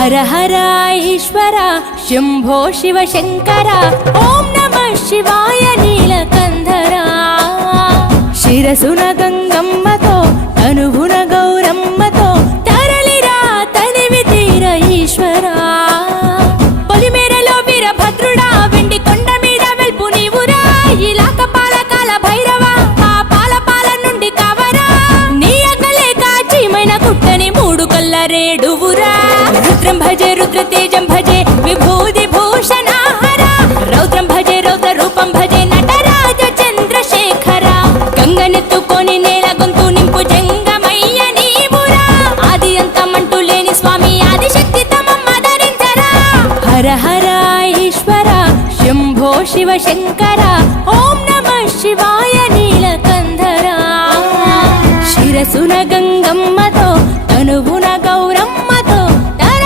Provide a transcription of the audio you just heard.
హర హర ఈశ్వర శంభో శివ శంకర ఓం నమః శివాయ నీలకంధర శిరసున గంగమ్మతో తనువున గౌరమ్మతో తరలిరా తనివి తీర ఈశ్వరా పొలిమేరలో వీరభద్రుడా వెండి కొండ మీద వెల్పు నీవురా ఇలాక పాలకాల భైరవ ఆ పాల నుండి కవరా నీ అగలే కాచీమైన కుట్టని మూడు కల్ల రేడువురా రుద్రం భజే రుద్ర తేజం భజే విభూతి భూషణాహర రౌద్రం భజే రౌద్ర రూపం భజే నటరాజ చంద్రశేఖర గంగనెత్తుకొని నేల గొంతు నింపు జంగమయ్య నీవురా ఆది అంతమంటూ లేని స్వామి ఆదిశక్తి తమమ్మ ధరించరా హర హర ఈశ్వర శంభో శివ శంకర ఓం నమః శివాయ నీలకంధర శిరసున గంగమ్మ